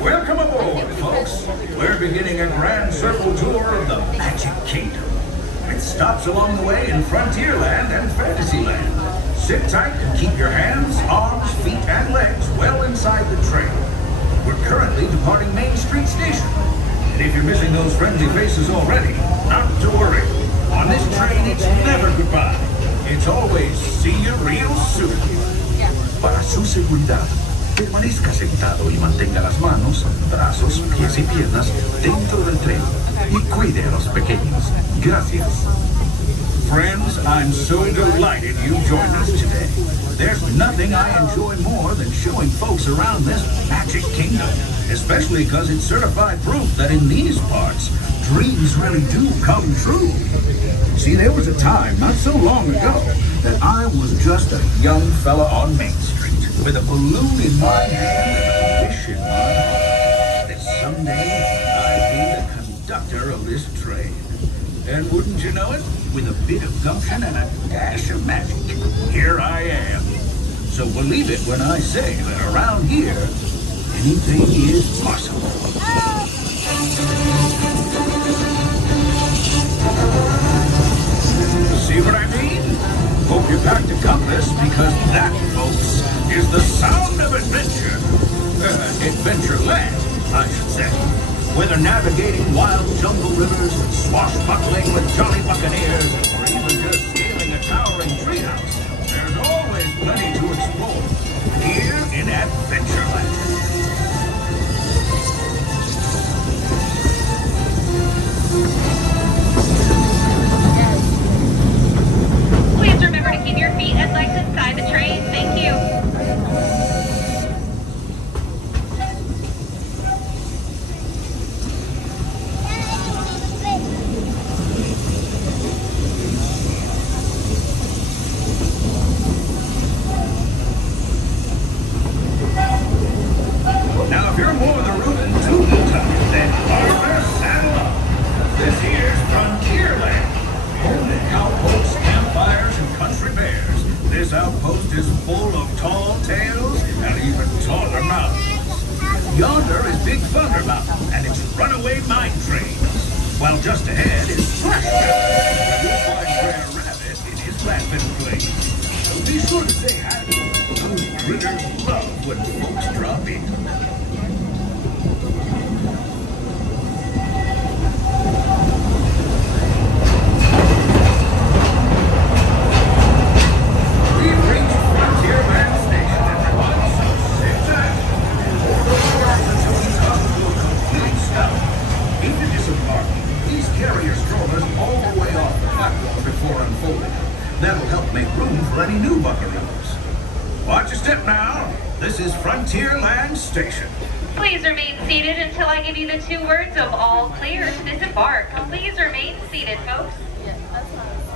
Welcome aboard, folks. We're beginning a grand circle tour of the Magic Kingdom. With stops along the way in Frontierland and Fantasyland. Sit tight and keep your hands, arms, feet, and legs well inside the train. We're currently departing Main Street Station. And if you're missing those friendly faces already, not to worry. On this train, it's never goodbye. It's always see you real soon. Para su seguridad, permanezca sentado y mantenga las manos, brazos, pies y piernas dentro del tren y cuide a los pequeños. Gracias. Friends, I'm so delighted you joined us today. There's nothing I enjoy more than showing folks around this Magic Kingdom, especially because it's certified proof that in these parts, dreams really do come true. See, there was a time not so long ago that I was just a young fella on Main Street with a balloon in my hand and a wish in my heart that someday I'd be the conductor of this train. And wouldn't you know it, with a bit of gumption and a dash of magic, here I am. So believe it when I say that around here, anything is possible. See what I mean? Hope you packed a compass, because that, folks, is the sound of adventure. Adventureland, I should say. Whether navigating wild jungle rivers, swashbuckling with jolly buccaneers, or even just scaling a towering treehouse, there's always plenty to explore here in Adventureland. Please remember to keep your feet and legs inside the train. Thank you. Now, if you're more the rootin' tootin' type, then partner, saddle up. This here's Frontierland. Home to cowpokes, campfires, and country bears. This outpost is full of tall tales and even taller mountains. Yonder is Big Thunder Mountain and its runaway mine trains. While just ahead is Splash Mountain, where you'll find Brer Rabbit in his laughing place. So be sure to say hi. Those critters love when folks drop in. We've reached Frontierland Station, everyone, so sit tight. Hold those doors until we come to a complete stop. If you're disembarking, please carry your strollers all the way off the platform before unfolding them. That'll help make room for any new buckaroos. Watch your step now. This is Frontierland Station. Please remain seated until I give you the 2 words of all clear to disembark. Please remain seated, folks. Yeah, that's nice.